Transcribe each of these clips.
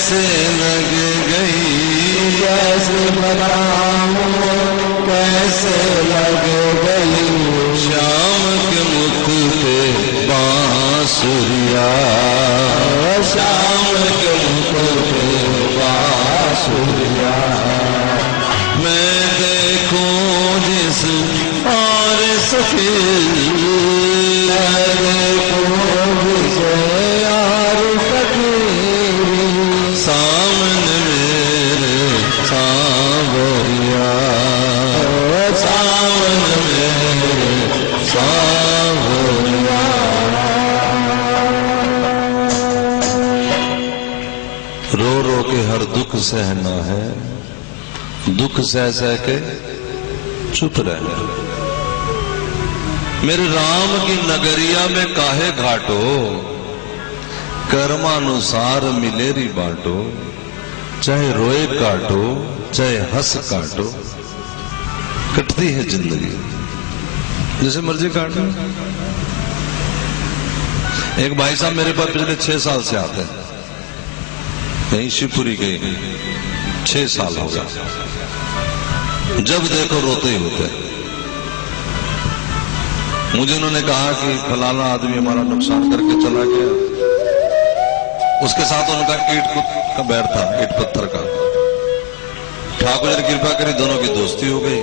कैसे लग गई, कैसे बताऊं कैसे लग गई, श्याम के मुख पे बांसुरिया, श्याम के मुख पे बांसुरिया। मैं देखूं जिस और सखी, मैं देखूं जिस और सखी, सामने मेरे सांवरिया, सामने मेरे सांवरिया। रो रो के हर दुख सहना है, दुख सह सह के चुप रहना। मेरे राम की नगरिया में काहे घाटो, कर्मानुसार मिलेरी बाटो, चाहे रोए काटो चाहे हंस काटो, कटती है जिंदगी जैसे मर्जी काटो। एक भाई साहब मेरे पास पिछले 6 साल से आते हैं, यहीं शिवपुरी के, 6 साल हो गया, जब देखो रोते ही होते हैं। मुझे उन्होंने कहा कि फलाना आदमी हमारा नुकसान करके चला गया, उसके साथ उनका ईंट का बैर था, ईंट पत्थर का। ठाकुर जी ने कृपा करी, दोनों की दोस्ती हो गई,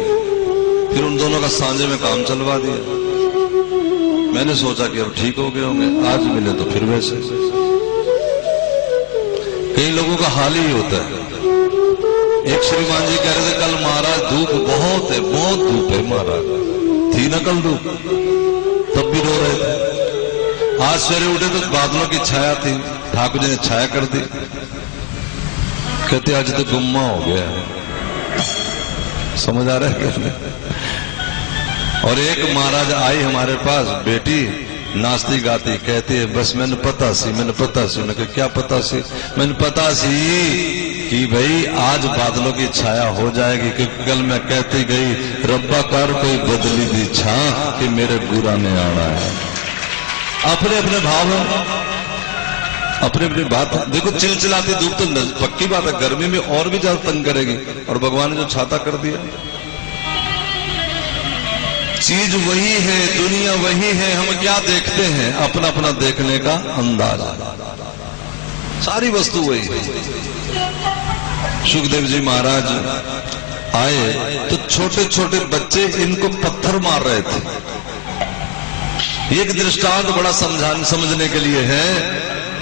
फिर उन दोनों का सांझे में काम चलवा दिया। मैंने सोचा कि अब ठीक हो गए होंगे, आज मिले तो फिर वैसे। कई लोगों का हाल ही होता है। एक श्रीमान जी कह रहे थे कल महाराज धूप बहुत है, बहुत धूप है महाराज, थी ना कल धूप, तब भी रो रहे थे। आज सवेरे उठे तो बादलों की छाया थी, ठाकुर जी ने छाया कर दी। कहते आज तो गुम्मा हो गया है, समझ आ रहा है। और एक महाराज आई हमारे पास, बेटी नाचती गाती, कहती है बस मैंने पता सी, मैंने पता सी। उन्होंने कहा क्या पता सी? मैंने पता सी कि भाई आज बादलों की छाया हो जाएगी, क्योंकि कल मैं कहती गई रब्बा कर कोई बदली दी छा कि मेरे बुरा ने आना है। अपने अपने भाव, अपने अपनी बात। देखो चिलचिलाती धूप तो पक्की बात है, गर्मी में और भी ज्यादा तंग करेगी, और भगवान ने जो छाता कर दिया। चीज वही है, दुनिया वही है, हम क्या देखते हैं, अपना अपना देखने का अंदाज। सारी वस्तु वही है। सुखदेव जी महाराज आए तो छोटे छोटे बच्चे इनको पत्थर मार रहे थे। एक दृष्टांत बड़ा समझने के लिए है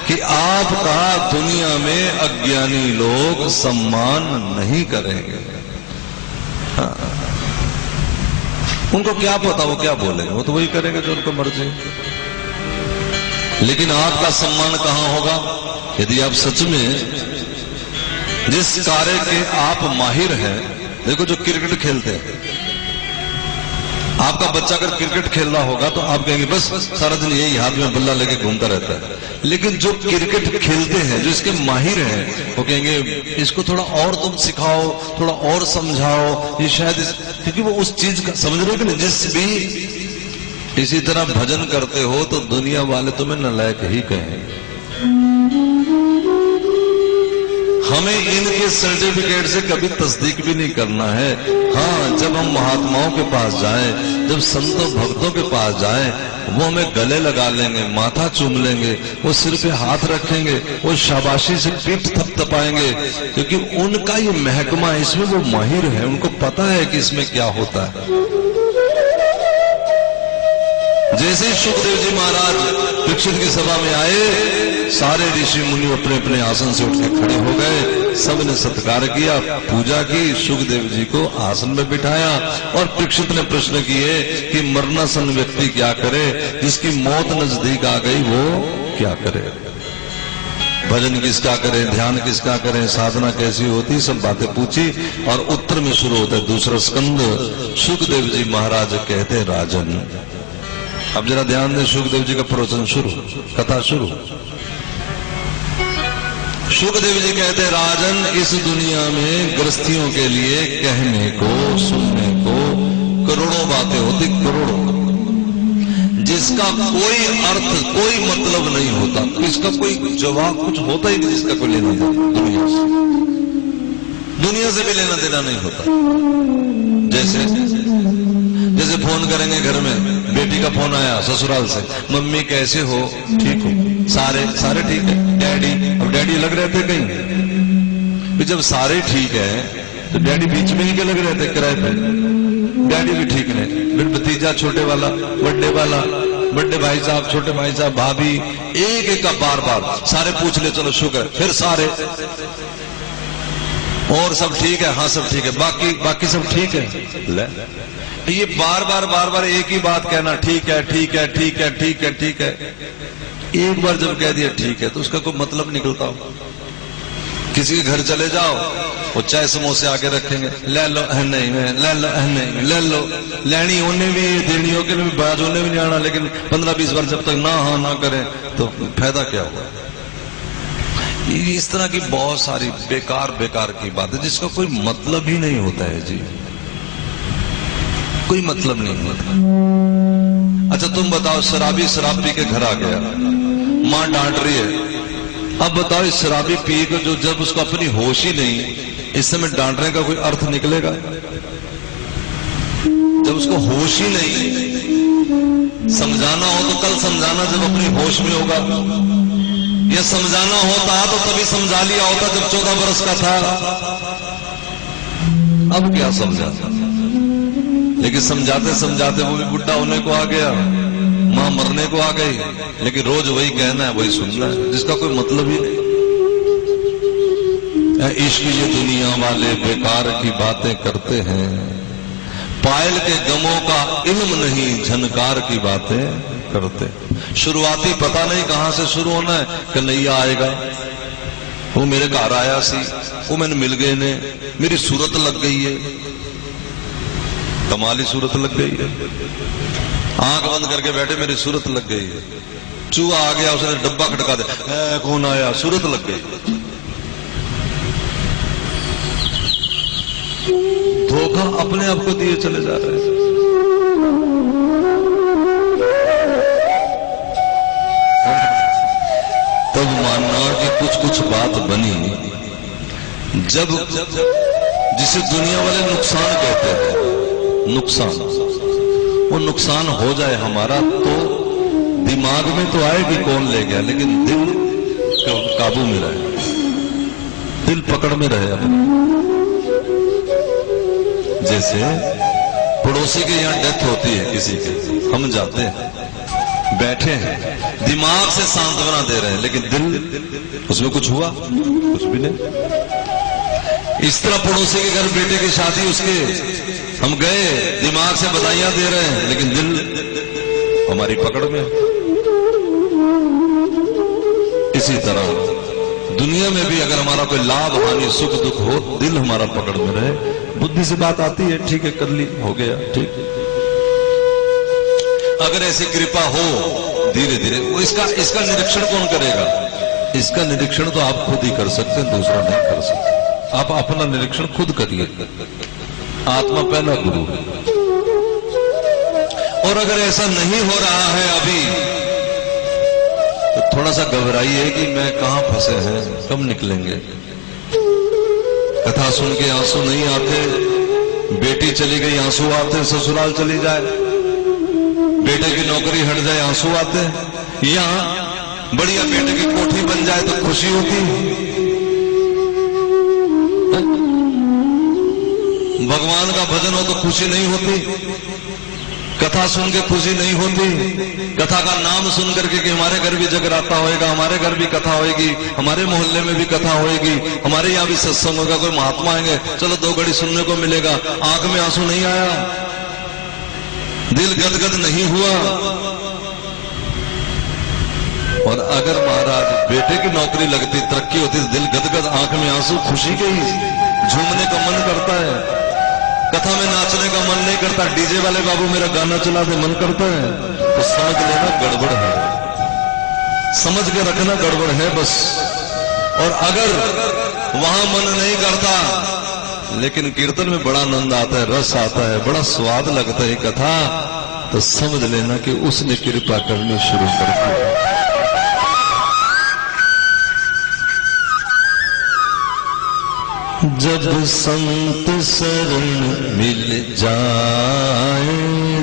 कि आपका दुनिया में अज्ञानी लोग सम्मान नहीं करेंगे। हाँ। उनको क्या पता वो क्या बोलेंगे, वो तो वही करेंगे जो उनको मर्जी। लेकिन आपका सम्मान कहां होगा? यदि आप सच में जिस कार्य के आप माहिर हैं। देखो जो क्रिकेट खेलते हैं, आपका बच्चा अगर क्रिकेट खेल रहा होगा तो आप कहेंगे बस सारा दिन यही हाथ में बल्ला लेके घूमता रहता है। लेकिन जो क्रिकेट खेलते हैं, जो इसके माहिर हैं, वो कहेंगे इसको थोड़ा और तुम सिखाओ, थोड़ा और समझाओ, ये शायद क्योंकि वो उस चीज का समझ रहे हो कि नहीं। जिस भी इसी तरह भजन करते हो तो दुनिया वाले तुम्हें नालायक ही कहेंगे। हमें इनके सर्टिफिकेट से कभी तस्दीक भी नहीं करना है। हाँ, जब हम महात्माओं के पास जाएं, जब संतों भक्तों के पास जाएं, वो हमें गले लगा लेंगे, माथा चूम लेंगे, वो सिर पे हाथ रखेंगे, वो शाबाशी से पीठ थपथपाएंगे, क्योंकि उनका ये महकमा, इसमें वो माहिर है, उनको पता है कि इसमें क्या होता है। जैसे ही सुखदेव जी महाराज परीक्षित की सभा में आए, सारे ऋषि मुनि अपने अपने आसन से उठ के खड़े हो गए, सबने सत्कार किया, पूजा की, सुखदेव जी को आसन में बिठाया। और परीक्षित ने प्रश्न किए कि मरणासन व्यक्ति क्या करे, जिसकी मौत नजदीक आ गई वो क्या करे, भजन किसका करें, ध्यान किसका करें, साधना कैसी होती, सब बातें पूछी। और उत्तर में शुरू होता है दूसरा स्कंद। सुखदेव जी महाराज कहते राजन, अब जरा ध्यान दें, सुखदेव जी का प्रवचन शुरू, कथा शुरू। सुखदेव जी कहते राजन, इस दुनिया में गृहस्थियों के लिए कहने को, सुनने को करोड़ों बातें होती, करोड़ों। जिसका कोई अर्थ, कोई मतलब नहीं होता, इसका कोई जवाब, कुछ होता ही नहीं जिसका कोई लेना देना दुनिया से भी लेना देना नहीं होता। जैसे फोन करेंगे, घर में बेटी का फोन आया ससुराल से, मम्मी कैसे हो, ठीक हो, सारे ठीक है, डैडी, अब डैडी लग रहे थे कहीं, जब सारे ठीक है तो डैडी बीच में ही क्या लग रहे थे किराए पे, डैडी भी ठीक नहीं, फिर भतीजा छोटे वाला, बड़े भाई साहब, छोटे भाई साहब, भाभी, एक का बार सारे पूछ ले, चलो शुक्र है, फिर सारे, और सब ठीक है, हाँ सब ठीक है, बाकी सब ठीक है। ले ये बार एक ही बात कहना, ठीक है ठीक है ठीक है ठीक है ठीक है, एक बार जब कह दिया ठीक है तो उसका कोई मतलब निकलता हो। किसी के घर चले जाओ, वो चाय समोसे आके रखेंगे, ले लो नहीं, ले लो नहीं, ले लो, लेनी उन्हें भी, देनी हो के भी, बाज उन्हें भी नहीं आना, लेकिन 15-20 बार जब तक ना हाँ ना करें तो फायदा क्या हुआ। इस तरह की बहुत सारी बेकार की बात है जिसका कोई मतलब ही नहीं होता है जी, कोई मतलब नहीं होता। अच्छा तुम बताओ, शराबी शराब पी के घर आ गया, मां डांट रही है, अब बताओ इस शराबी पी के जो जब उसको अपनी होश ही नहीं, इस समय डांटने का कोई अर्थ निकलेगा? जब उसको होश ही नहीं, समझाना हो तो कल समझाना जब अपनी होश में होगा, यह समझाना होता तो तभी समझा लिया होता जब 14 बरस का था। अब क्या समझा, लेकिन समझाते समझाते वो भी बुढ़ा होने को आ गया, मां मरने को आ गई, लेकिन रोज वही कहना है, वही सुनना है, जिसका कोई मतलब ही नहीं। इश्क ये दुनिया वाले बेकार की बातें करते हैं, पायल के गमों का इल्म नहीं, झनकार की बातें करते। शुरुआती पता नहीं कहां से शुरू होना है, कन्हैया आएगा, वो मेरे घर आया सी, वो मैंने मिल गए ने, मेरी सूरत लग गई है, कमाली सूरत लग गई है, आंख बंद करके बैठे, मेरी सूरत लग गई है, चूहा आ गया, उसने डब्बा खटका दिया, कौन आया, सूरत लग गई। धोखा अपने आप को दिए चले जा रहे हैं। तब मानना कि कुछ बात बनी जब जिसे दुनिया वाले नुकसान कहते हैं, नुकसान, वो नुकसान हो जाए हमारा तो दिमाग में तो आएगी कौन ले गया, लेकिन दिल काबू में रहे, दिल पकड़ में रहे अपने। जैसे पड़ोसी के यहाँ डेथ होती है किसी के, हम जाते हैं, बैठे हैं, दिमाग से सांत्वना दे रहे हैं, लेकिन दिल उसमें कुछ हुआ, कुछ भी नहीं। इस तरह पड़ोसी के घर बेटे की शादी, उसके हम गए, दिमाग से बधाइयां दे रहे हैं, लेकिन दिल हमारी पकड़ में। इसी तरह दुनिया में भी अगर हमारा कोई लाभ हानि सुख दुख हो, दिल हमारा पकड़ में रहे, बुद्धि से बात आती है, ठीक है कर ली, हो गया ठीक। अगर ऐसी कृपा हो धीरे धीरे, वो इसका निरीक्षण कौन करेगा? इसका निरीक्षण तो आप खुद ही कर सकते हैं, दूसरा नहीं कर सकते। आप अपना निरीक्षण खुद करिए, आत्मा पहला गुरु है। और अगर ऐसा नहीं हो रहा है अभी, तो थोड़ा सा घबराइए कि मैं कहां फंसे हैं, कब निकलेंगे। कथा सुन के आंसू नहीं आते, बेटी चली गई आंसू आते, ससुराल चली जाए, बेटे की नौकरी हट जाए आंसू आते, यहां बढ़िया बेटे की कोठी बन जाए तो खुशी होती, भगवान का भजन हो तो खुशी नहीं होती, कथा सुन के खुशी नहीं होती, कथा का नाम सुन करके कि हमारे घर भी जगराता होएगा, हमारे घर भी कथा होएगी, हमारे मोहल्ले में भी कथा होएगी, हमारे यहाँ भी सत्संग होगा, कोई महात्मा आएंगे, चलो 2 घड़ी सुनने को मिलेगा, आंख में आंसू नहीं आया, दिल गदगद नहीं हुआ। और अगर महाराज बेटे की नौकरी लगती, तरक्की होती, तो दिल गदगद, आंख में आंसू, खुशी के ही, झूमने का मन करता है, कथा में नाचने का मन नहीं करता, डीजे वाले बाबू मेरा गाना चला दे मन करता है, तो समझ लेना गड़बड़ है, समझ के रखना गड़बड़ है बस। और अगर वहां मन नहीं करता, लेकिन कीर्तन में बड़ा आनंद आता है, रस आता है, बड़ा स्वाद लगता है कथा, तो समझ लेना कि उसने कृपा करनी शुरू कर दी। जब संत शरण मिल जाए,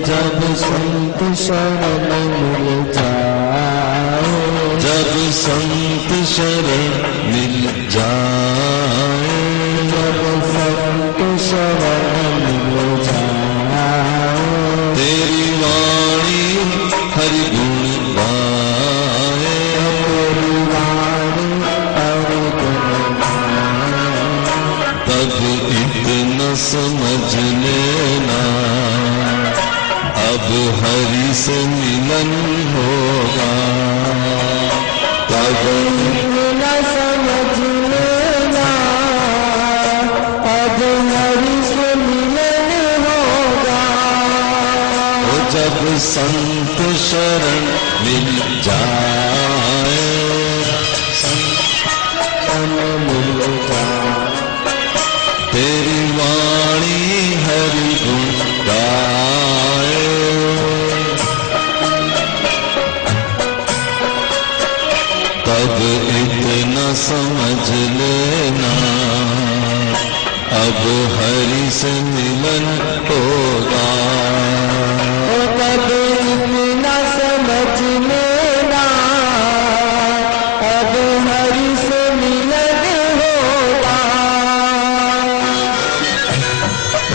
जब संत शरण मिल जाए, जब संत शरण मिल जाए, जब संत शरण मिल जाए, तेरी वाणी हरि गुण गाए, तेरी वाणी हरि गुण गाए, तब इतना समझ लेना अब हरि से मिलन होगा, तब इतना समझ लेना अब हरि से मिलन होगा। जब संत शरण मिल जाए, संत मिल जाए, तेरी वाणी हरि गुण गाए, तब इतना समझ लेना अब हरि से मिलन होगा। तब इतना समझ लेना अब हरि से मिलन होगा।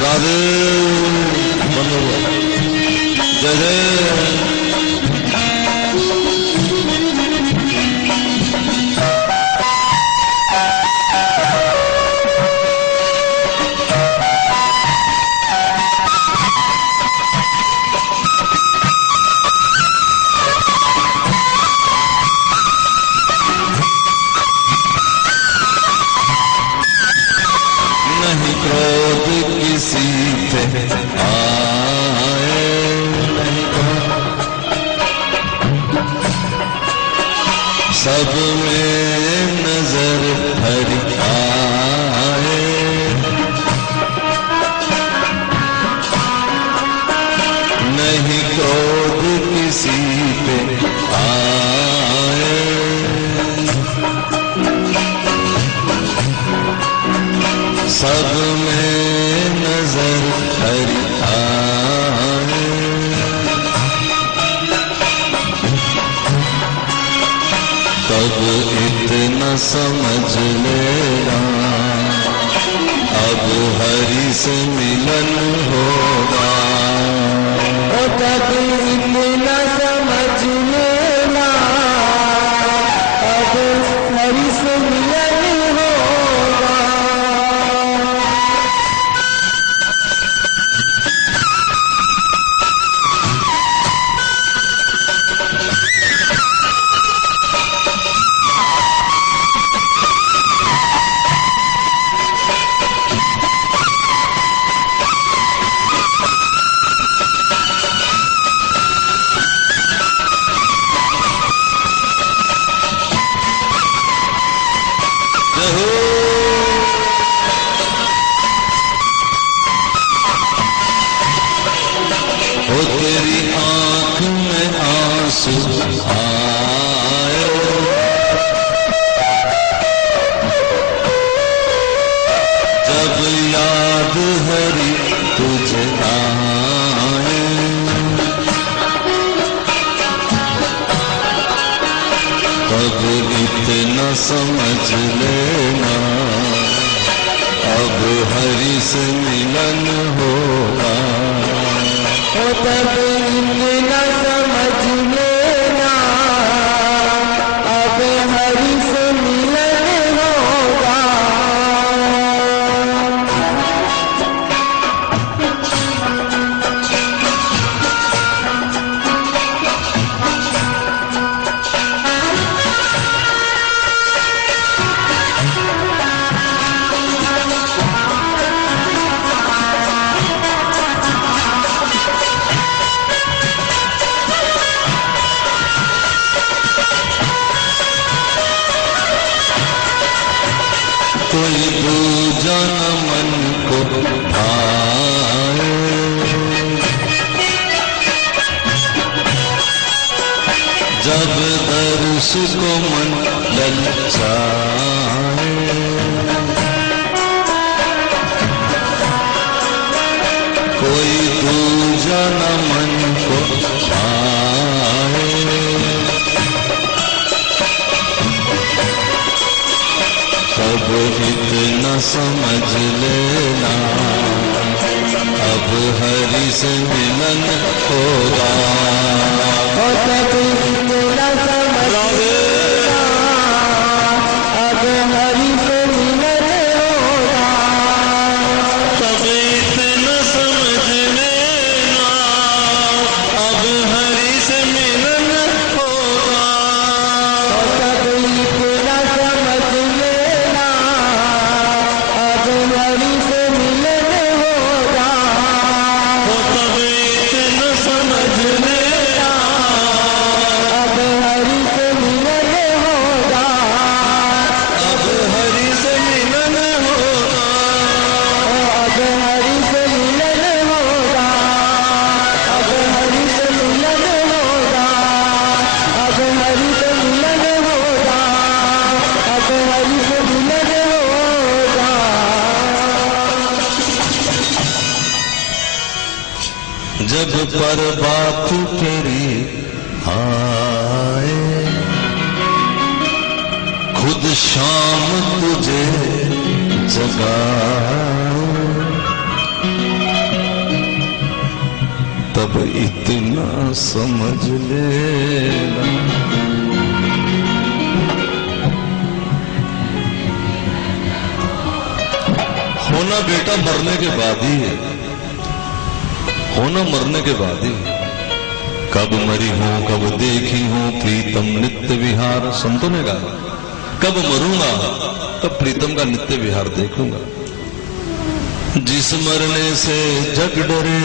राधे जय जय। नहीं क्रोध किसी पे आए, नहीं सब में नजर हरि आए, नहीं क्रोध किसी पे आए, सब में नजर हरि आए, तब इतना समझ लेना अब हरि से मिलन होगा। तब इतना समझ लेना अब हरि से मिलन होगा। ओ तेरी आंख में आंसू आए, जब याद हरि तुझे आए, तब इतना समझ लेना अब हरि से मिलन होगा। तब इतना समझ लेना अब हरि से मिलन होगा। कोई दूजा न मन को भाए, जब दर्श को मन ललचाए, कोई दूजा न मन को पाए, तब इतना समझ लेना अब हरि से मिलन होगा। तब इतना समझ लेना अब हरि से मिलन होगा। तब इतना समझ लेना अब हरि से मिलन होगा। तब इतना समझ लेना अब हरि से मिलन होगा। तब इतना समझ लेना अब हरि से मिलन होगा। अब हरि से मिलन होगा। अब हरि से मिलन होगा। अब हरि से मिलन होगा। अब हरि से मिलन होगा। अब हरि से मिलन होगा। जब पर बात तेरी आए, खुद शाम तुझे जगाए, तब इतना समझ लेना होना बेटा मरने के बाद ही है, होना मरने के बाद ही। कब मरी हूं कब देखी हूं प्रीतम नित्य विहार, संतों ने कहा कब मरूंगा कब प्रीतम का नित्य विहार देखूंगा। जिस मरने से जग डरे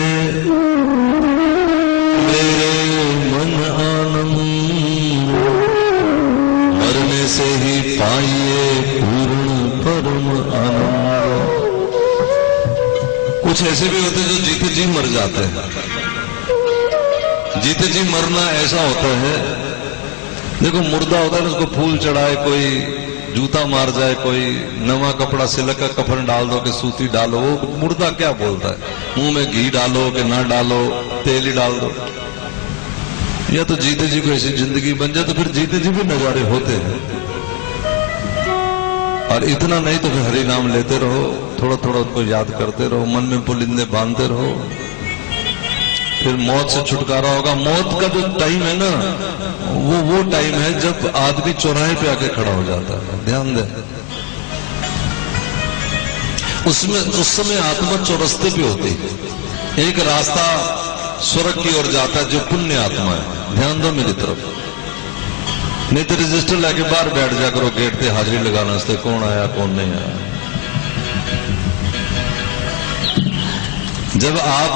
मेरे मन आनंद, मरने से ही पाइए पूर्ण परम आनंद। कुछ ऐसे भी होते जो जीते जी मर जाते हैं। जीते जी मरना ऐसा होता है, देखो मुर्दा होता है उसको फूल चढ़ाए कोई, जूता मार जाए कोई, नवा कपड़ा सिलक का कफन डाल दो कि सूती डालो, वो मुर्दा क्या बोलता है, मुंह में घी डालो कि ना डालो, तेल ही डाल दो। या तो जीते जी को ऐसी जिंदगी बन जाए तो फिर जीते जी भी नजारे होते हैं। और इतना नहीं तो फिर हरि नाम लेते रहो, थोड़ा थोड़ा उनको याद करते रहो, मन में पुलिंदे बांधते रहो, फिर मौत से छुटकारा होगा। मौत का जो टाइम है ना, वो टाइम है जब आदमी चौराहे पे आके खड़ा हो जाता है। ध्यान दे, उसमें उस समय आत्मा चौरस्ते पे होती है। एक रास्ता स्वर्ग की ओर जाता है जो पुण्य आत्मा है। ध्यान दो मेरी तरफ, नहीं तो रजिस्टर लाके बाहर बैठ जा करो गेट पे हाजिरी लगाना से कौन आया कौन नहीं आया। जब आप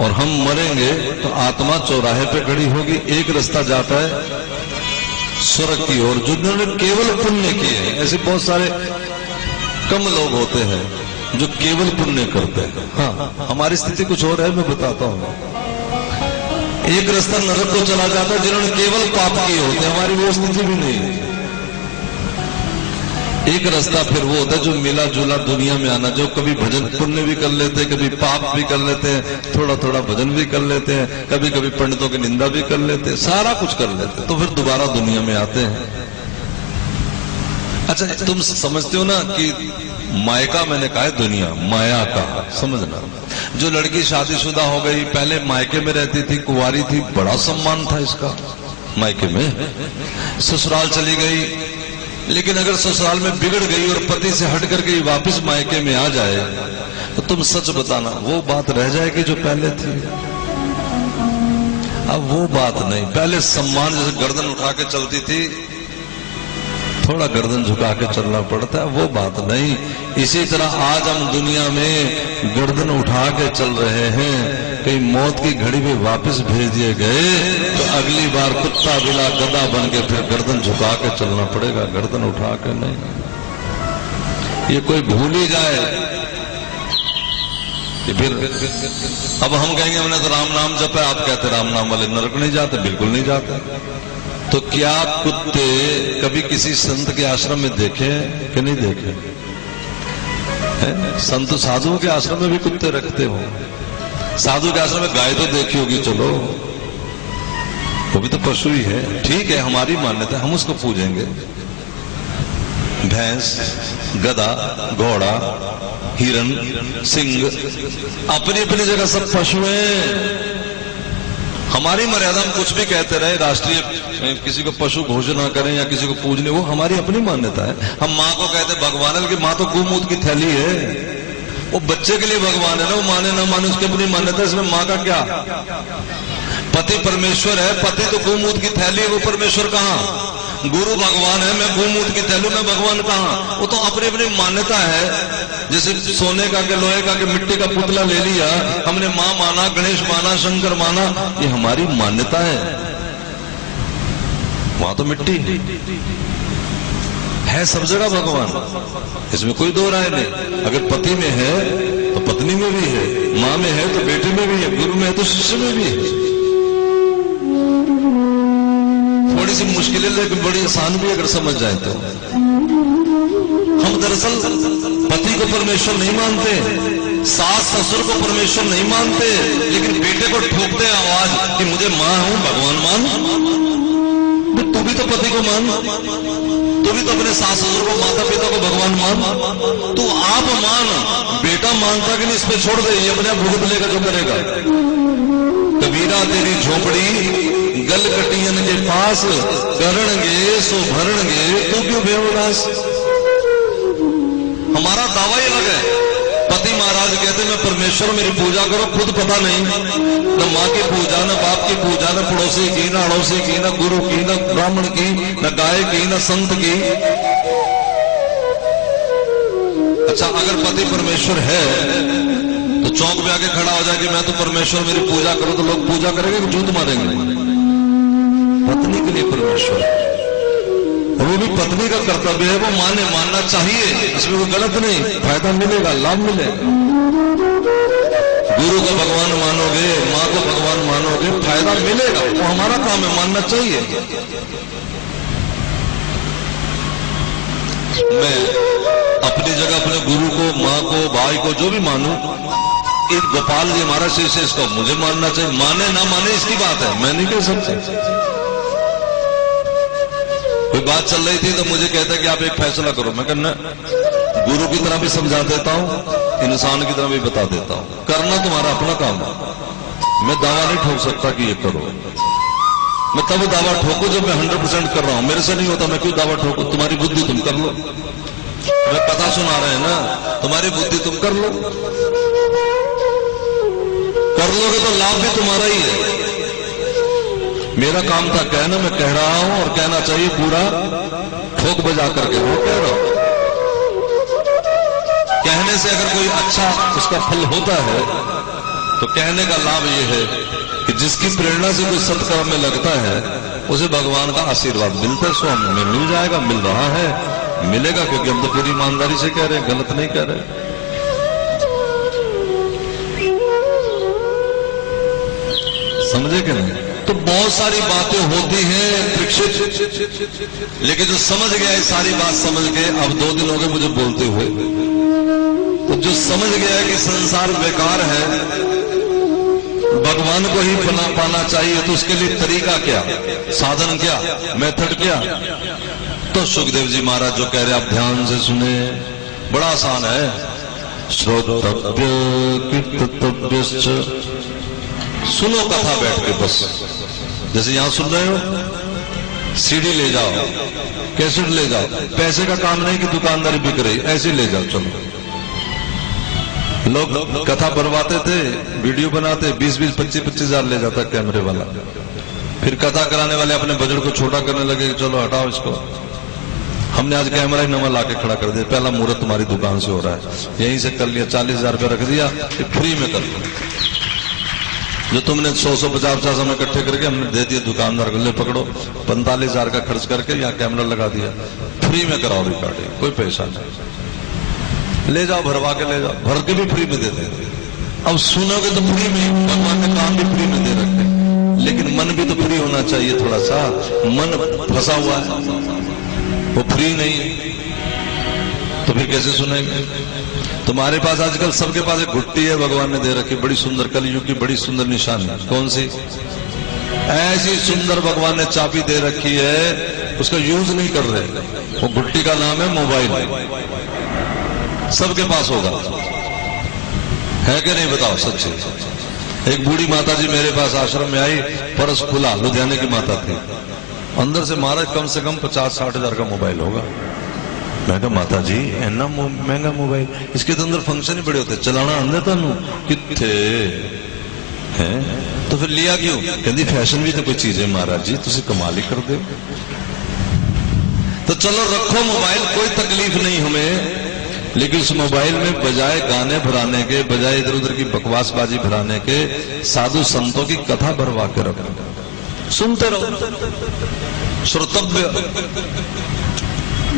और हम मरेंगे तो आत्मा चौराहे पे खड़ी होगी। एक रास्ता जाता है स्वर्ग की ओर जिन्होंने केवल पुण्य किए हैं। ऐसे बहुत सारे कम लोग होते हैं जो केवल पुण्य करते हैं। हाँ, हमारी स्थिति कुछ और है, मैं बताता हूँ। एक रास्ता नरक को चला जाता है जिन्होंने केवल पाप किए होते हैं, हमारी वो स्थिति भी नहीं है। एक रास्ता फिर वो होता है जो मिला जुला दुनिया में आना, जो कभी भजन पुण्य भी कर लेते हैं, कभी पाप भी कर लेते हैं, थोड़ा थोड़ा भजन भी कर लेते हैं, कभी कभी पंडितों की निंदा भी कर लेते हैं, सारा कुछ कर लेते हैं, तो फिर दोबारा दुनिया में आते हैं। अच्छा, तुम समझते हो ना कि मायका, मैंने कहा है दुनिया माया का, समझना। जो लड़की शादीशुदा हो गई, पहले मायके में रहती थी, कुंवारी थी, बड़ा सम्मान था इसका मायके में, ससुराल चली गई, लेकिन अगर ससुराल में बिगड़ गई और पति से हट करके वापस मायके में आ जाए तो तुम सच बताना वो बात रह जाएगी जो पहले थी। अब वो बात नहीं, पहले सम्मान जैसे गर्दन उठा के चलती थी, थोड़ा गर्दन झुका के चलना पड़ता है, वो बात नहीं। इसी तरह आज हम दुनिया में गर्दन उठा के चल रहे हैं, कहीं मौत की घड़ी में वापस भेज दिए गए तो अगली बार कुत्ता बिला गधा बन के फिर गर्दन झुका के चलना पड़ेगा, गर्दन उठा के नहीं। ये कोई भूल ही जाए कि फिर अब हम कहेंगे हमने तो राम नाम जपा, आप कहते राम नाम वाले नरक नहीं जाते, बिल्कुल नहीं जाते। तो क्या कुत्ते कभी किसी संत के आश्रम में देखे कि नहीं देखे? संत साधुओं के आश्रम में भी कुत्ते रखते हो। साधु के आश्रम में गाय तो देखी होगी, चलो वो भी तो पशु ही है। ठीक है, हमारी मान्यता है, हम उसको पूजेंगे। भैंस, गधा, घोड़ा, हिरन, सिंह अपनी अपनी जगह सब पशु हैं। हमारी मर्यादा में कुछ भी कहते रहे, राष्ट्रीय किसी को पशु घोषणा करें या किसी को पूजने, वो हमारी अपनी मान्यता है। हम माँ को कहते भगवान है, लेकिन माँ तो गोमूत्र की थैली है। वो बच्चे के लिए भगवान है ना, वो माने ना माने उसकी अपनी मान्यता, इसमें माँ का क्या। पति परमेश्वर है, पति तो गोमूत्र की थैली है, वो परमेश्वर कहाँ। गुरु भगवान है, मैं गोमूत्र की थैली, मैं भगवान कहाँ। वो तो अपनी अपनी मान्यता है। जैसे सोने का के लोहे का के मिट्टी का पुतला ले लिया, हमने माँ माना, गणेश माना, शंकर माना, ये हमारी मान्यता है। वहां तो मिट्टी है, सब जगह भगवान, इसमें कोई दो राय नहीं। अगर पति में है तो पत्नी में भी है, माँ में है तो बेटे में भी है, गुरु में है तो शिष्य में भी है। थोड़ी सी मुश्किलें लेकिन बड़ी आसान भी अगर समझ जाए तो। हम दरअसल पति को परमेश्वर नहीं मानते, सास ससुर को परमेश्वर नहीं मानते, लेकिन बेटे को ठोकते हैं आवाज कि मुझे माँ हूं, भगवान मान। तू भी तो पति को मान, तू भी तो अपने सास ससुर को, माता पिता को भगवान मान। तू आप मान, बेटा मानता कि नहीं, इस पे छोड़ दे, ये अपने आप भुगत लेगा जो करेगा। कबीरा तेरी झोपड़ी गल कटियन के पास, करणगे सो भरणगे, तू क्यों बेवदास। हमारा दावा ही अलग है। पति महाराज कहते मैं परमेश्वर मेरी पूजा करो, खुद पता नहीं, न माँ की पूजा, न बाप की पूजा, न पड़ोसी की, न अड़ोसी की, न गुरु की, न ब्राह्मण की, न गाय की, न संत की। अच्छा, अगर पति परमेश्वर है तो चौक पे आके खड़ा हो जाए कि मैं तो परमेश्वर मेरी पूजा करो, तो लोग पूजा करेंगे कि जूत मारेंगे। पत्नी के लिए परमेश्वर, और वो भी पत्नी का कर्तव्य है, वो मानना चाहिए, इसमें कोई गलत नहीं, फायदा मिलेगा, लाभ मिलेगा। गुरु को भगवान मानोगे, माँ को भगवान मानोगे, फायदा मिलेगा, वो हमारा काम है, मानना चाहिए। मैं अपनी जगह अपने गुरु को, माँ को, भाई को, जो भी मानूं, एक गोपाल जी हमारा शिष्य, इसको मुझे मानना चाहिए। माने ना माने इसकी बात है, मैं नहीं कह सकता। कोई बात चल रही थी तो मुझे कहता है कि आप एक फैसला करो, मैं कहना गुरु की तरह भी समझा देता हूं, इंसान की तरह भी बता देता हूं, करना तुम्हारा अपना काम है। मैं दावा नहीं ठोक सकता कि ये करो। मैं तब दावा ठोकू जब मैं 100% कर रहा हूं, मेरे से नहीं होता, मैं क्यों दावा ठोकू। तुम्हारी बुद्धि तुम कर लो, मैं कथा सुना रहे हैं ना, तुम्हारी बुद्धि तुम कर लो, कर लोगे तो लाभ भी तुम्हारा ही है। मेरा काम था कहना, मैं कह रहा हूं, और कहना चाहिए पूरा ठोक बजा करके, वो कह रहा हूं। कहने से अगर कोई अच्छा उसका फल होता है तो कहने का लाभ ये है कि जिसकी प्रेरणा से कोई सत्कर्म में लगता है उसे भगवान का आशीर्वाद मिलता है। सो हमें मिल जाएगा, मिल रहा है, मिलेगा, क्योंकि हम तो पूरी ईमानदारी से कह रहे हैं, गलत नहीं कह रहे। समझे कि नहीं? तो बहुत सारी बातें होती हैं परीक्षित, लेकिन जो समझ गया है सारी बात समझ के, अब 2 दिन हो गए मुझे बोलते हुए, तो जो समझ गया है कि संसार बेकार है, भगवान को ही पाना चाहिए, तो उसके लिए तरीका क्या, साधन क्या, मेथड क्या। तो सुखदेव जी महाराज जो कह रहे आप ध्यान से सुने, बड़ा आसान है। श्रोतव्य कीर्तव्यश्च, सुनो कथा बैठ के, बस जैसे यहां सुन रहे हो, सीडी ले जाओ, कैसेट ले जाओ, पैसे का काम नहीं कि दुकानदारी बिक रही, ऐसे ले जाओ। चलो, लोग कथा बनवाते थे, वीडियो बनाते, 20-20, 25-25 हजार ले जाता कैमरे वाला, फिर कथा कराने वाले अपने बजट को छोटा करने लगे, चलो हटाओ इसको। हमने आज कैमरा ही नवा लाके खड़ा कर दिया, पहला मुहूर्त तुम्हारी दुकान से हो रहा है, यहीं से कर लिया, 40,000 रुपया रख दिया, फ्री में कर लिया। जो तुमने 100-150 हमें इकट्ठे करके हमने दे दिए दुकानदार को, ले पकड़ो, 45,000 का खर्च करके यहाँ कैमरा लगा दिया, फ्री में कराओ रिकॉर्डिंग, कोई पैसा नहीं, ले जाओ, भरवा के ले जाओ, भर के भी फ्री में दे देते। अब सुनोगे तो फ्री में, भगवान ने काम भी फ्री में दे रखे, लेकिन मन भी तो फ्री होना चाहिए थोड़ा सा। मन फंसा हुआ है, वो फ्री नहीं है, तो फिर कैसे सुनेंगे? तुम्हारे पास आजकल सबके पास एक घुट्टी है, भगवान ने दे रखी, बड़ी सुंदर, कलयुग की बड़ी सुंदर निशानी। कौन सी? ऐसी सुंदर भगवान ने चाबी दे रखी है, उसका यूज नहीं कर रहे। वो घुट्टी का नाम है मोबाइल। सबके पास होगा, है कि नहीं? बताओ सच्चे। एक बूढ़ी माता जी मेरे पास आश्रम में आई, परस खुला, लुधियाने की माता थी। अंदर से महाराज कम से कम 50-60 हजार का मोबाइल होगा। मैं कहा माता जी इन्ना महंगा मोबाइल, इसके तो अंदर फंक्शन ही बड़े होते, चलाना आंदे तुहानू किथे है? तो फिर लिया क्यों? कहती फैशन भी तो कोई चीज है महाराज जी, तुसी कमाल ही कर दे। तो चलो रखो मोबाइल, कोई तकलीफ नहीं हमें, लेकिन उस मोबाइल में बजाय गाने भराने के, बजाय इधर उधर की बकवासबाजी भराने के, साधु संतों की कथा भरवा के रखो, सुनते रहो, श्रोतव्य।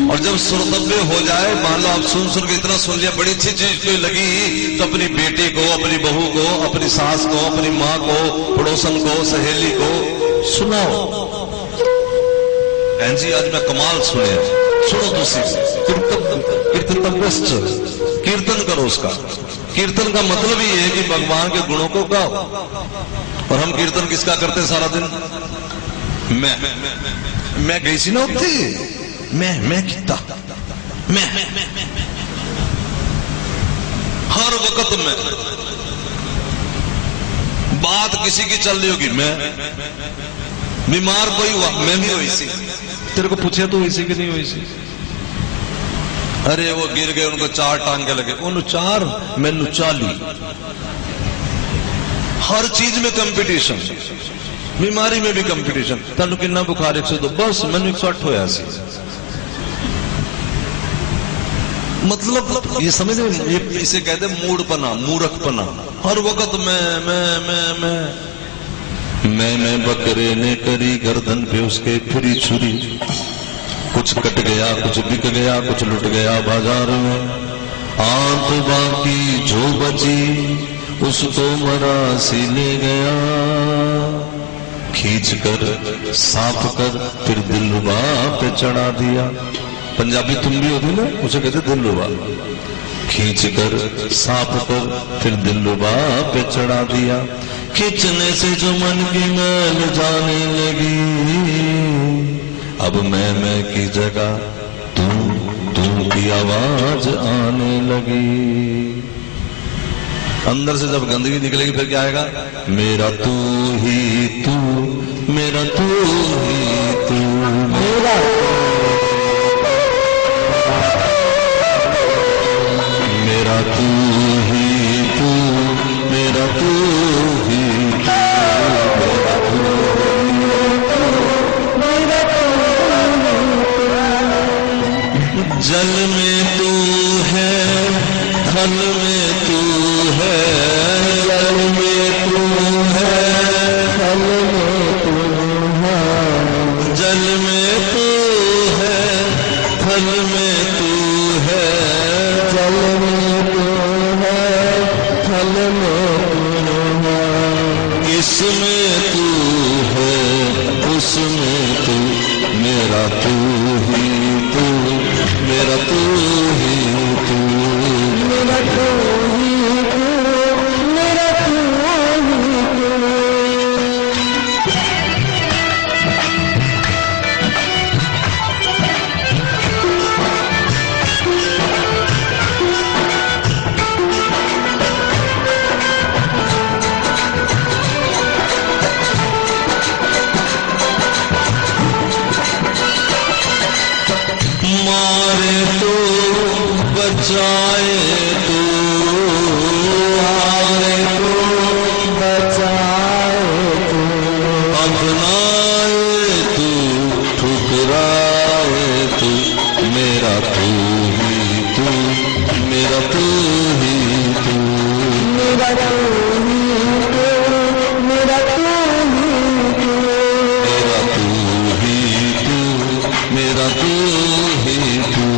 और जब श्रोतव्य हो जाए, मान लो आप सुन सुन के इतना सुन लिया, बड़ी अच्छी चीज कोई लगी, तो अपनी बेटी को, अपनी बहू को, अपनी सास को, अपनी माँ को, पड़ोसन को, सहेली को सुनाओ। बहन जी आज मैं कमाल सुने, सुनो दूसरी कीर्तन करो उसका। कीर्तन का मतलब ही है कि भगवान के गुणों को गाओ। और हम कीर्तन किसका करते हैं सारा दिन? मैं गई सी ना उत्थे, मैं किता, मैं हर वक्त में बात किसी की चल रही होगी, मैं बीमार कोई हुआ, मैं भी हुई सी, तेरे को पूछे तो हुई सी कि नहीं हुई सी? अरे वो गिर गए, उनको 4 टांगे लगे, उन 4 मैनू 40। हर चीज में कंपटीशन, बीमारी में भी कंपटीशन। तुहानू कितना बुखार? 102, बस मैनू 108 होया सी। मतलब ये समझ, ये इसे कहते मूढ़पना, मूर्खपना। हर वक्त मैं बकरे ने करी गर्दन पे उसके फिरी छुरी, कुछ कट गया, कुछ बिक गया, कुछ लुट गया बाजार में, आंत बाकी जो बची उसको मरासी ले गया, खींच कर साफ कर फिर दिलरुबा पे चढ़ा दिया। पंजाबी तुम भी होती ना, उसे कहते दिलरुबा। खींच कर साफ कर फिर दिलरुबा पे चढ़ा दिया, खींचने से जो मन की मैल जाने लगी, अब मैं की जगह तू की आवाज आने लगी। अंदर से जब गंदगी निकलेगी फिर क्या आएगा? मेरा तू ही तू, मेरा तू ही तू, मेरा मेरा तू ही तू, मेरा तू ही जल में तू है, थल में तू है, जल में तू है, थल में तू है, जल में तू है, थल में तू है, जल में तू है, थल में तू है, इसमें तू है, उसमें तू, मेरा तू ही तू, मेरा तू ही तू, मेरा तू ही तू, मेरा तू ही तू। मारे तो बचाए तू, मारे तो बचाए तू, अपनाए तू, ठुकराए तू, मेरा तू ही तू, मेरा तू ही तू, मेरा तू ही तू, मेरा तू ही तू, मेरा तू ही तू, मेरा तू ही तू, मेरा तू ही तू, मेरा तू ही तू।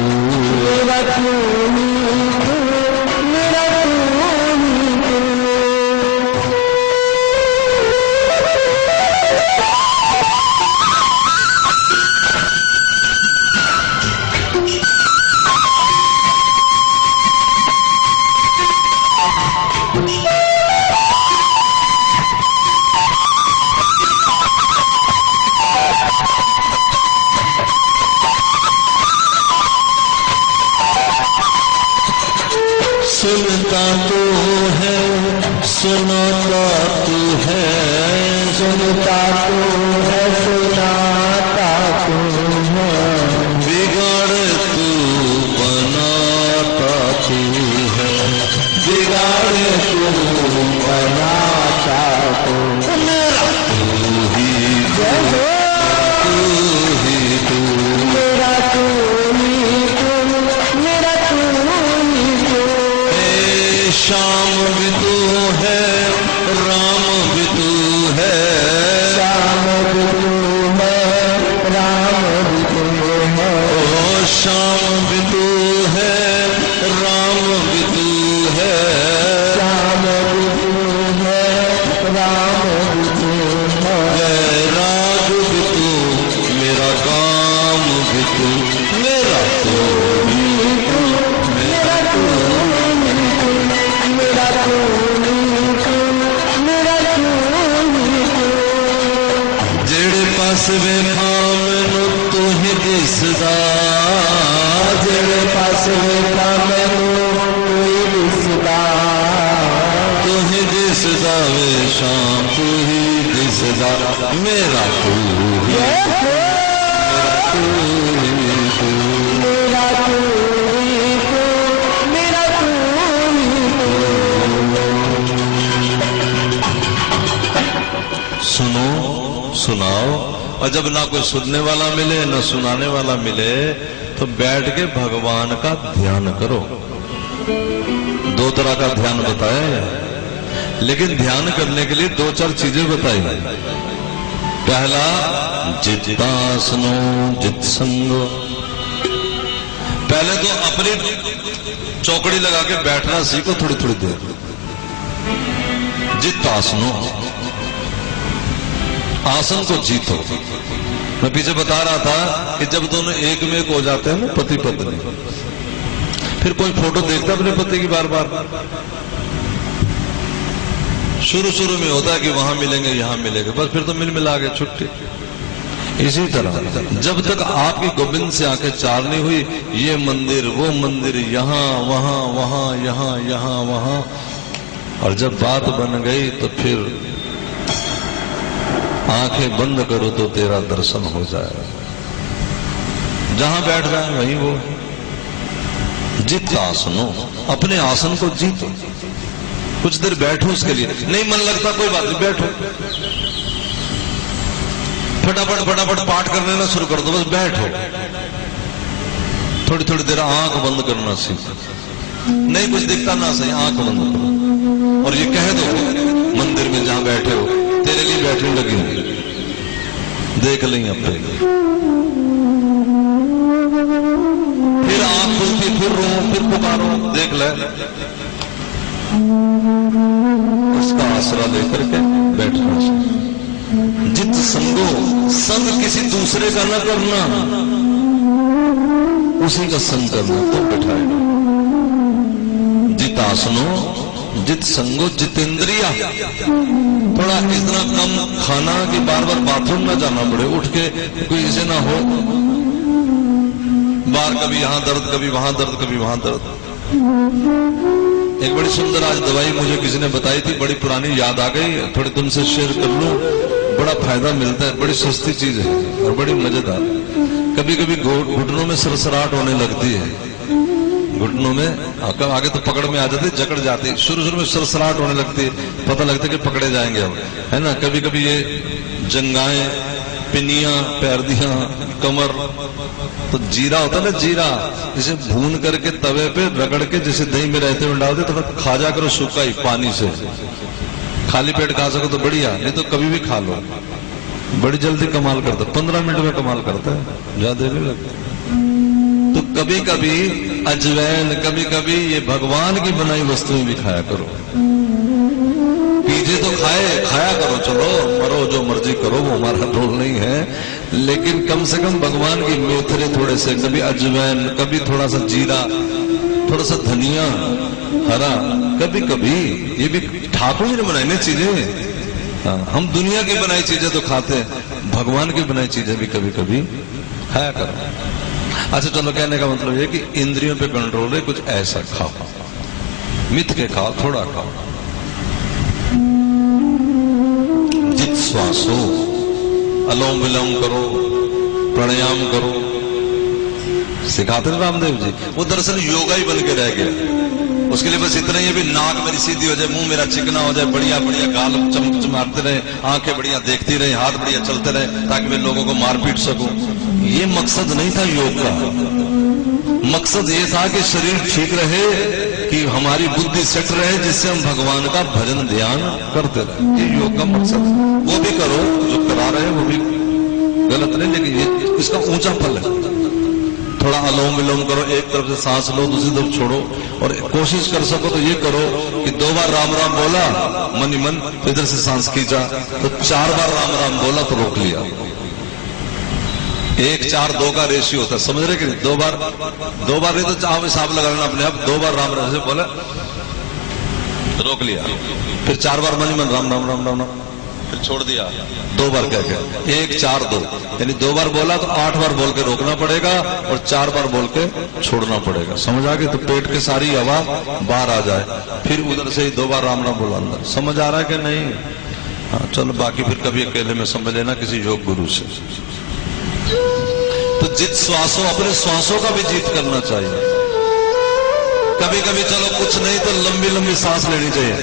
सुनता तू है, सुनाता तू है, सुनता तू है, सुनाता तू है, बिगाड़ तू बनाता तू है, बिगाड़ तू बनाता तू, मेरा तू ही जय हो तू ही तू, मेरा तू ही तू, मेरा तू ही तू, ए शाम भी तू है, राम भी तू है, श्याम भी तू है, राम भी तू है, ओ शाम भी तू है, राम भी तू है, श्याम भी तू है, राम भी तू है, राग भी तू, मेरा काम भी तू, मेरा तू भी तू, मेरा तू ही तू, मेरा तू ही तू, मेरा तू ही तू, जेड़े पास वेखा मैनू तू ही दिसदा, जेड़े पास वेखा मैनू कोई दिसदा, तू ही दिसदा वे शाम, तू ही दिसदा, मेरा तू ही, मेरा तू ही तू, मेरा तू ही तू, मेरा तू ही तू, सुनो सुनाओ, और जब ना कोई सुनने वाला मिले ना सुनाने वाला मिले तो बैठ के भगवान का ध्यान करो। दो तरह का ध्यान बताया है, लेकिन ध्यान करने के लिए दो चार चीजें बताई। पहला जितासनो जित संगो, पहले तो अपनी चौकड़ी लगा के बैठना सीखो थोड़ी थोड़ी देर। जितासनो, आसन को जीतो। मैं पीछे बता रहा था कि जब दोनों एक में एक हो जाते हैं ना पति पत्नी, फिर कोई फोटो देखता अपने पति की बार बार। शुरू शुरू में होता है कि वहां मिलेंगे यहां मिलेंगे, बस फिर तो मिल मिला के छुट्टी। इसी तरह जब तक आपकी गोविंद से आंखें चार नहीं हुई, ये मंदिर वो मंदिर, यहां वहां वहां यहां यहां वहां, और जब बात बन गई तो फिर आंखें बंद करो तो तेरा दर्शन हो जाए। जहां बैठ जाए वहीं वो। जित आसनो, अपने आसन को जीतो। कुछ देर बैठो उसके लिए, नहीं मन लगता कोई बात नहीं, बैठो। फटाफट फटाफट पाठ कर लेना शुरू कर दो, बस बैठो। थोड़ी थोड़ी देर आंख बंद करना सीखो। नहीं कुछ दिखता ना सही, आंख बंद करो और ये कह दो मंदिर में जहां बैठे हो, तेरे लिए बैठने लगी हूं, देख लेंगे अपने। फिर आंख खुलती, फिर रो, फिर पुकारो, देख ले। उसका आसरा लेकर के बैठना चाहिए। जित संगो, संग किसी दूसरे का न करना, उसी का संग करना तो बैठाएगा। जितासनो जित संगो जितेंद्रिया, थोड़ा इतना कम खाना कि बार बार बाथरूम ना जाना पड़े, उठ के कोई ऐसे ना हो बार कभी यहां दर्द कभी वहां दर्द कभी वहां दर्द। एक बड़ी सुंदर आज दवाई मुझे किसी ने बताई थी, बड़ी पुरानी याद आ गई, थोड़ी तुमसे शेयर कर लूं। बड़ा फायदा मिलता है, बड़ी सस्ती चीज है और बड़ी मजेदार। कभी कभी घुटनों में सरसराहट होने लगती है, घुटनों में आगे तो पकड़ में आ जाती, जकड़ जाती, शुरू शुरू में सरसराहट होने लगती है, पता लगता है कि पकड़े जाएंगे अब, है ना। कभी कभी ये जंगाएं, पिनियां, पैरदियां, कमर, तो जीरा होता है ना, जीरा इसे भून करके तवे पे रगड़ के जैसे दही में रहते हुए डाल दे, थोड़ा खा जा करो सूखा ही पानी से। खाली पेट खा सको तो बढ़िया, नहीं तो कभी भी खा लो, बड़ी जल्दी कमाल करता है, 15 मिनट में कमाल करता है, ज्यादा नहीं लगता। तो कभी कभी अजवैन, कभी कभी ये भगवान की बनाई वस्तुएं भी खाया करो। पीजे तो खाया करो, चलो मरो जो मर्जी करो, वो हमारा रोल नहीं है, लेकिन कम से कम भगवान की मेथरे थोड़े से, कभी अजवैन, कभी थोड़ा सा जीरा, थोड़ा सा धनिया हरा, कभी कभी ये भी ठाकुर जी ने बनाई ना चीजें। हम दुनिया की बनाई चीजें तो खाते हैं, भगवान की बनाई चीजें भी कभी कभी खाया करो। अच्छा चलो, कहने का मतलब ये कि इंद्रियों पे कंट्रोल है, कुछ ऐसा खाओ। मिथ के खाओ, थोड़ा खाओ। जित श्वासो, अलोम विलोम करो, प्राणायाम करो, सिखाते हैं रामदेव जी। वो दरअसल योगा ही बन के रह गया। उसके लिए बस इतना ही है भी नाक मेरी सीधी हो जाए, मुंह मेरा चिकना हो जाए, बढ़िया बढ़िया गाल चमचमाते रहे, आंखें बढ़िया देखती रहे, हाथ बढ़िया चलते रहे, ताकि मैं लोगों को मार पीट सकूं। ये मकसद नहीं था योग का। मकसद ये था कि शरीर ठीक रहे, कि हमारी बुद्धि सेट रहे, जिससे हम भगवान का भजन ध्यान करते रहे। ये योग का मकसद। वो भी करो जो करा रहे, वो भी गलत नहीं, लेकिन ये इसका ऊंचा फल है। थोड़ा अलोम विलोम करो, एक तरफ से सांस लो, दूसरी तरफ छोड़ो, और कोशिश कर सको तो ये करो कि 2 बार राम राम बोला मन ही मन, तो इधर से सांस खींचा, तो 4 बार राम राम बोला तो रोक लिया। 1 4 2 का रेशियो होता है, समझ रहे कि नहीं? 2 बार नहीं तो चाहो हिसाब लगा लेना अपने आप। 2 बार राम राम से बोला, रोक लिया, फिर 4 बार मन ही मन राम राम राम राम राम, फिर छोड़ दिया। 2 बार कह के 1 4 2, यानी 2 बार बोला तो 8 बार बोल के रोकना पड़ेगा, और 4 बार बोल के छोड़ना पड़ेगा। समझ आ गई? तो पेट की सारी हवा बाहर आ जाए, फिर उधर से ही 2 बार राम राम बोला अंदर। समझ आ रहा है कि नहीं? हाँ चलो, बाकी फिर कभी अकेले में समझ लेना किसी योग गुरु से। तो जित श्वासों, अपने श्वासों का भी जीत करना चाहिए। कभी कभी चलो कुछ नहीं तो लंबी लंबी सांस लेनी चाहिए।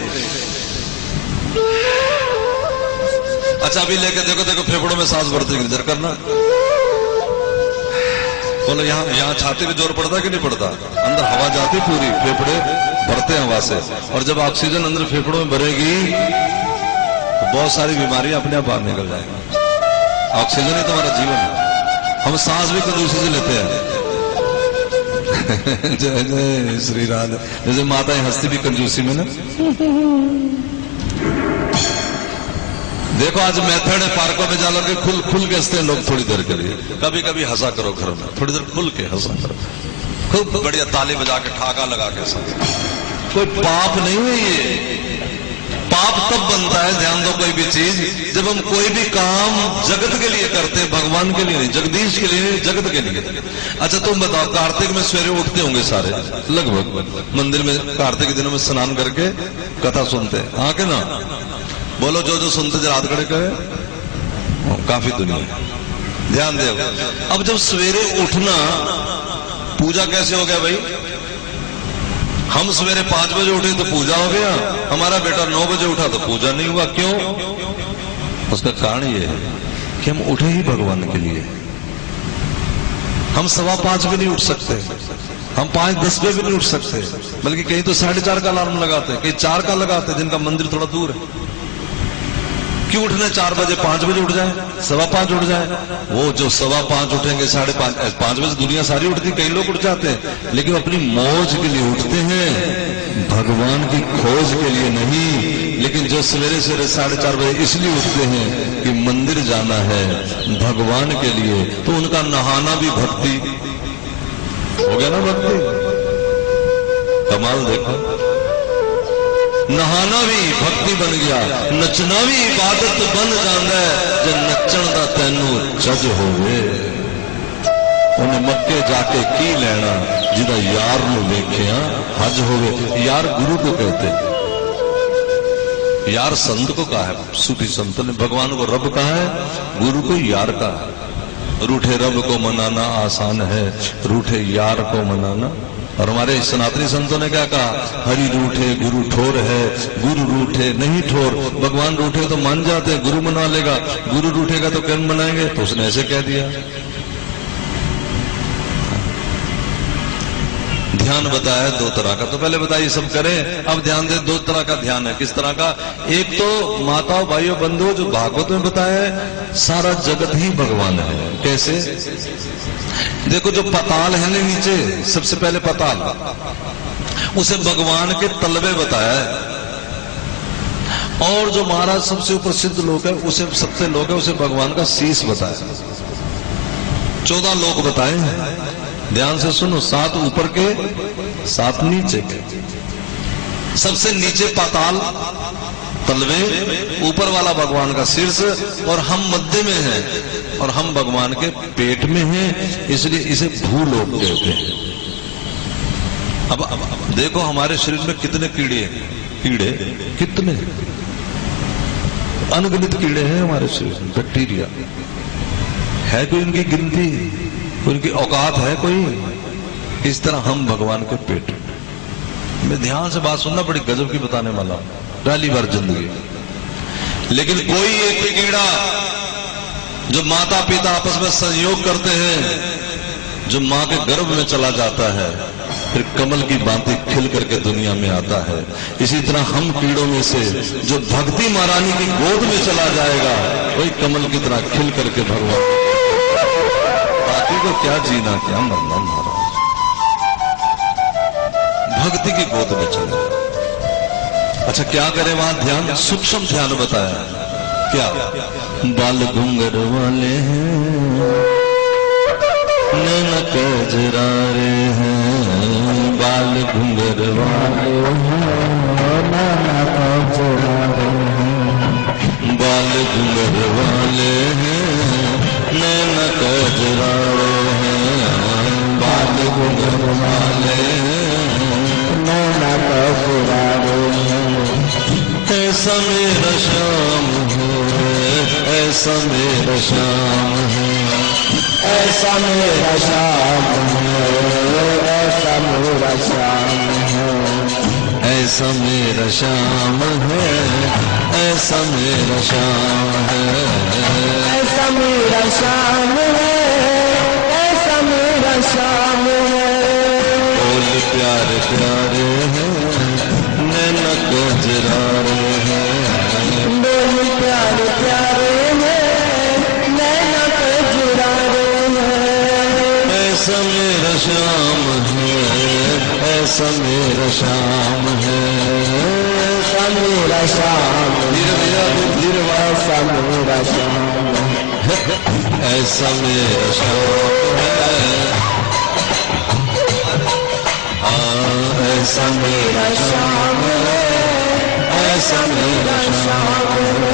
अच्छा अभी लेके देखो देखो फेफड़ों में सांस भरते कि इधर करना। बोलो यहाँ छाती पे जोर पड़ता कि नहीं पड़ता? अंदर हवा जाती पूरी, फेफड़े भरते हैं हवा से, और जब ऑक्सीजन अंदर फेफड़ों में भरेगी तो बहुत सारी बीमारियां अपने आप बाहर निकल जाएंगी। ऑक्सीजन ही तुम्हारा जीवन है। हम सांस भी कंजूसी से लेते हैं। जय जय श्री राधे। जैसे माताएं हंसती भी कंजूसी में ना। देखो आज मेथड है, पार्कों में जाकर के खुल के हंसते हैं लोग थोड़ी देर के लिए। कभी कभी हंसा करो घर में, थोड़ी देर खुल के हंसा करो, खूब बढ़िया ताली बजा के ठाका लगा के हंसा। कोई पाप नहीं है ये। पाप तब बनता है, ध्यान दो, कोई भी चीज जब हम कोई भी काम जगत के लिए करते हैं, भगवान के लिए नहीं, जगदीश के लिए नहीं, जगत के लिए। अच्छा तुम बताओ, कार्तिक में सवेरे उठते होंगे सारे लगभग, मंदिर में कार्तिक के दिनों में स्नान करके कथा सुनते हैं, हाँ के ना? बोलो जो सुनते जरा हाथ खड़े करे। काफी दुनिया, ध्यान दे। अब जब सवेरे उठना, पूजा कैसे हो गया भाई? हम सवेरे 5 बजे उठे तो पूजा हो गया, हमारा बेटा 9 बजे उठा तो पूजा नहीं हुआ। क्यों? उसका कारण ये है कि हम उठे ही भगवान के लिए। हम 5:15 भी नहीं उठ सकते, हम 5:10 पे भी नहीं उठ सकते, बल्कि कहीं तो 4:30 का अलार्म लगाते, कहीं 4 का लगाते, जिनका मंदिर थोड़ा दूर है। क्यों उठने 4 बजे? 5 बजे उठ जाए, 5:15 उठ जाए। वो जो 5:15 उठेंगे, 5:30 बजे दुनिया सारी उठती, कई लोग उठ जाते हैं, लेकिन अपनी मौज के लिए उठते हैं, भगवान की खोज के लिए नहीं। लेकिन जो सवेरे 4:30 बजे इसलिए उठते हैं कि मंदिर जाना है भगवान के लिए, तो उनका नहाना भी भक्ति हो गया ना। भक्ति कमाल देखो, नहाना भी भक्ति बन गया, नचना भी इबादत बन जाता है। जे नचण दा तैनू जज होवे, उन्हें मक्के जाके की लेना, जिदा यार नू वेखिया हज होवे। यार गुरु को कहते, यार संत को कहा है, सूफी संत ने। भगवान को रब कहा है, गुरु को यार कहा है। रूठे रब को मनाना आसान है, रूठे यार को मनाना। और हमारे सनातनी संतों ने क्या कहा? हरि रूठे गुरु ठोर है, गुरु रूठे नहीं ठोर। भगवान रूठे तो मान जाते हैं, गुरु मना लेगा, गुरु रूठेगा तो क्यों मनाएंगे? तो उसने ऐसे कह दिया। ध्यान बताया 2 तरह का, तो पहले बताइए सब करें। अब ध्यान दे, 2 तरह का ध्यान है। किस तरह का? एक तो माताओं भाइयों बंधुओं, जो भागवत में बताया है, सारा जगत ही भगवान है। कैसे? देखो जो पताल है ना नीचे, सबसे पहले पताल, उसे भगवान के तलवे बताया है। और जो महाराज सबसे प्रसिद्ध लोक है, उसे सबसे लोक है, उसे भगवान का शीश बताया। 14 लोक बताए हैं। ध्यान से सुनो, 7 ऊपर के, 7 नीचे के। सबसे नीचे पाताल तलवे, ऊपर वाला भगवान का शीर्ष, और हम मध्य में हैं, और हम भगवान के पेट में हैं, इसलिए इसे भूलोक कहते हैं। अब देखो हमारे शरीर में कितने कीड़े हैं, कीड़े कितने, अनगिनत कीड़े हैं हमारे शरीर में, बैक्टीरिया है, कोई उनकी गिनती, कोई उनकी औकात है कोई? इस तरह हम भगवान के पेट में। ध्यान से बात सुनना, बड़ी गजब की बताने वाला हूं, पहली बार जिंदगी। लेकिन कोई एक कीड़ा जो माता पिता आपस में संयोग करते हैं, जो मां के गर्भ में चला जाता है, फिर कमल की भांति खिल करके दुनिया में आता है। इसी तरह हम कीड़ों में से जो भक्ति महारानी की गोद में चला जाएगा, वही कमल की तरह खिल करके भगवान, बाकी को क्या जीना क्या मरना महाराज, भक्ति की गोद में चले। अच्छा क्या करें वहां? ध्यान, सूक्ष्म ध्यान बताया। क्या? बाल घुंगर वाले हैं, नैन कजरारे हैं, बाल घुंगर वाले हैं, नैन कजरारे हैं, बाल घुंगर वाले हैं, नैन कजरारे हैं, बाल घुंगर वाले हैं, नैन कजरारे हैं। ऐसा मेरा श्याम है, ऐसा मेरा श्याम है, ऐसा मेरा श्याम है, ऐसा मेरा श्याम है, ऐसा मेरा श्याम है, ऐसा मेरा श्याम है, ऐसा मेरा श्याम है, ऐसा मेरा श्याम है। बोल प्यारे प्यारे हैं, नैन कजरारे हैं, बोल प्यारे प्यारे हैं, नैन कजरारे हैं। ऐसा मेरा श्याम है, ऐसा मेरा श्याम है, ऐसा मेरा श्याम, धीरे भैया धीरे, ऐसा मेरा श्याम है, ऐसा मेरा श्याम है, ऐसा मेरा श्याम है, ऐसा मेरा श्याम है।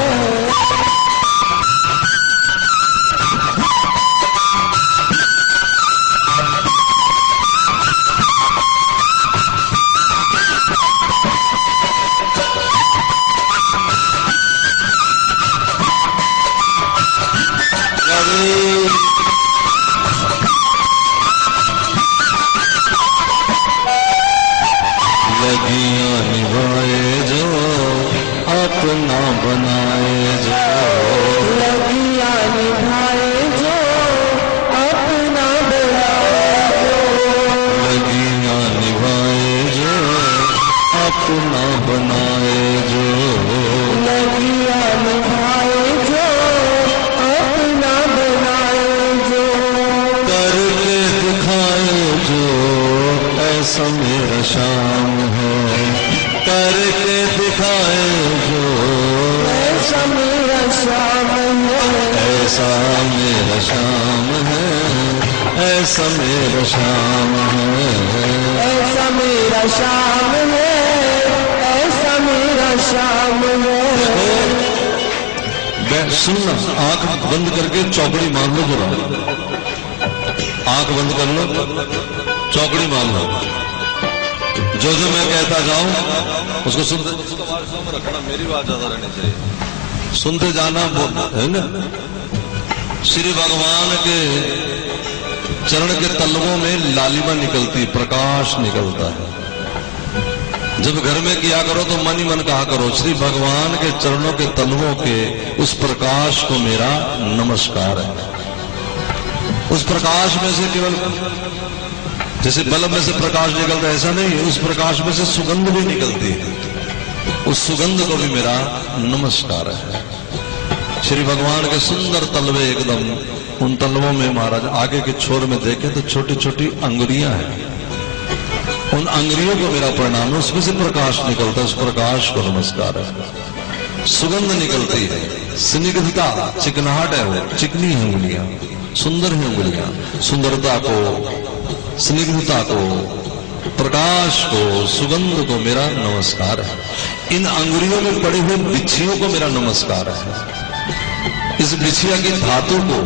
लगियां निभाए जो अपना बनाए जो, लगियां निभाए जो अपना बनाए जो, लगियां निभाए जो अपना बनाए जो, लगियां निभाए जो अपना बनाए जो, करके दिखाए जो ऐसा मेरा श्याम है, करके दिखाए जो ऐसा मेरा श्याम है, ऐसा मेरा श्याम है, ऐसा मेरा श्याम है, ऐसा मेरा श्याम है, ऐसा मेरा श्याम है। सुनना, आंख बंद करके चौकड़ी मान लो जरा, आंख बंद कर लो, चौकड़ी मान लो, जो जो मैं कहता जाऊं उसको सुनते, रखना, मेरी बात ज्यादा रहनी चाहिए, सुनते जाना, है ना। श्री भगवान के चरण के तलवों में लालिमा निकलती, प्रकाश निकलता है। जब घर में किया करो तो मन ही मन कहा करो, श्री भगवान के चरणों के तलवों के उस प्रकाश को मेरा नमस्कार है। उस प्रकाश में से केवल जैसे बल्ब में से प्रकाश निकलता है, ऐसा नहीं, उस प्रकाश में से सुगंध भी निकलती है, उस सुगंध को भी मेरा नमस्कार है। श्री भगवान के सुंदर तलवे एकदम, उन तलवों में महाराज आगे के छोर में देखें तो छोटी छोटी अंगुरियां हैं, उन अंगुरियों को मेरा प्रणाम है, उसमें से प्रकाश निकलता है, उस प्रकाश को नमस्कार है। सुगंध निकलती है, स्निग्धता, चिकनाहट है, वो चिकनी है उंगलियां, सुंदर है उंगलियां, सुंदरता को, स्निग्धता को, प्रकाश को, सुगंध को मेरा नमस्कार है। इन अंगुरियों में पड़े हुए बिच्छियों को मेरा नमस्कार है। इस बिछिया की धातु को,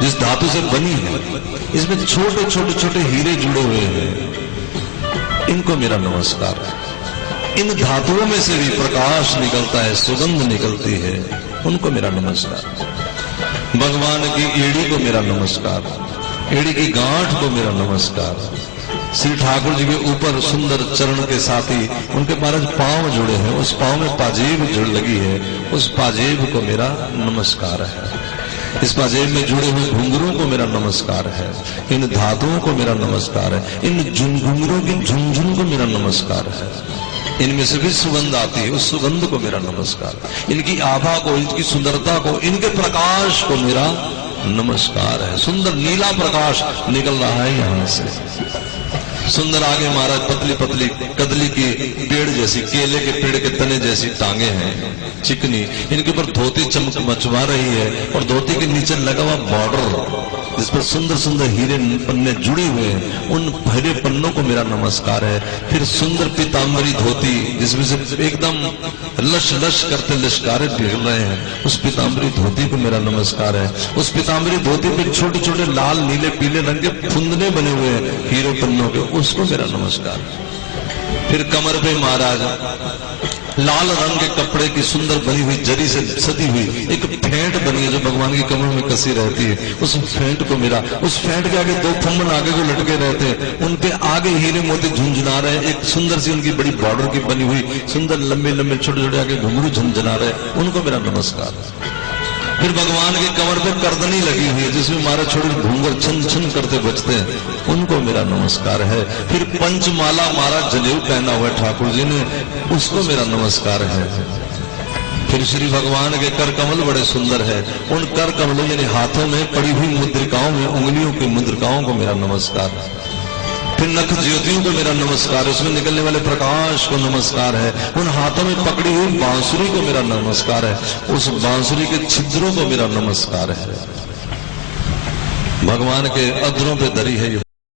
जिस धातु से बनी है, इसमें छोटे छोटे छोटे हीरे जुड़े हुए हैं, इनको मेरा नमस्कार है। इन धातुओं में से भी प्रकाश निकलता है, सुगंध निकलती है, उनको मेरा नमस्कार। भगवान की एड़ी को मेरा नमस्कार, एड़ी की गांठ को मेरा नमस्कार। श्री ठाकुर जी के ऊपर सुंदर चरण के साथ ही उनके महाराज पांव जुड़े हैं, उस पांव में पाजेब जुड़ लगी है, उस पाजेब को मेरा नमस्कार है। इस पाजेब में जुड़े हुए घुंघरों को मेरा नमस्कार है, इन धातुओं को मेरा नमस्कार है, इन घुंघरों की झुनझुन को मेरा नमस्कार है। इनमें से भी सुगंध आती है, उस सुगंध को मेरा नमस्कार, इनकी आभा को, इनकी सुंदरता को, इनके प्रकाश को मेरा नमस्कार है। सुंदर नीला प्रकाश निकल रहा है यहां से। सुंदर आगे महाराज पतली पतली कदली की पेड़ जैसी, केले के पेड़ के तने जैसी टांगे हैं, चिकनी, इनके ऊपर धोती चमक मचवा रही है और धोती के नीचे लगा हुआ बॉर्डर जिस पर सुंदर सुंदर हीरे पन्ने जुड़े हुए हैं, उन हीरे पन्नों को मेरा नमस्कार है। फिर सुंदर पीतांबरी धोती जिसमें से एकदम लश लश करते लश्कारे गिर रहे हैं, उस पीतांबरी धोती को मेरा नमस्कार है। उस पीतांबरी धोती पे छोटे छोटे लाल नीले पीले रंग के फुंदने बने हुए हैं हीरे पन्नों के, उसको मेरा नमस्कार। फिर कमर पे महाराज लाल रंग के कपड़े की सुंदर बनी हुई जरी से सदी हुई एक फेंट बनी है जो भगवान की कमर में कसी रहती है, उस फेंट को मेरा, उस फेंट के आगे दो फम्मन आगे को लटके रहते हैं, उनके आगे हीरे मोती झुंझुना रहे हैं, एक सुंदर सी उनकी बड़ी बॉर्डर की बनी हुई सुंदर लंबे लंबे छोटे छोटे आगे घुंघरू झुंझुना रहे, उनको मेरा नमस्कार। फिर भगवान की कमर पे करदनी लगी हुई है जिसमें हमारे छोटे घूंघर छन छन करते बजते हैं, उनको मेरा नमस्कार है। फिर पंचमाला महाराज जनेऊ पहना हुआ ठाकुर जी ने, उसको मेरा नमस्कार है। फिर श्री भगवान के कर कमल बड़े सुंदर है, उन कर कमलों यानी हाथों में पड़ी हुई मुद्रिकाओं में, उंगलियों की मुद्रिकाओं को मेरा नमस्कार है। फिर नख ज्योतियों को मेरा नमस्कार है, उसमें निकलने वाले प्रकाश को नमस्कार है। उन हाथों में पकड़ी हुई बांसुरी को मेरा नमस्कार है, उस बांसुरी के छिद्रों को मेरा नमस्कार है। भगवान के अधरों पे दरी है ये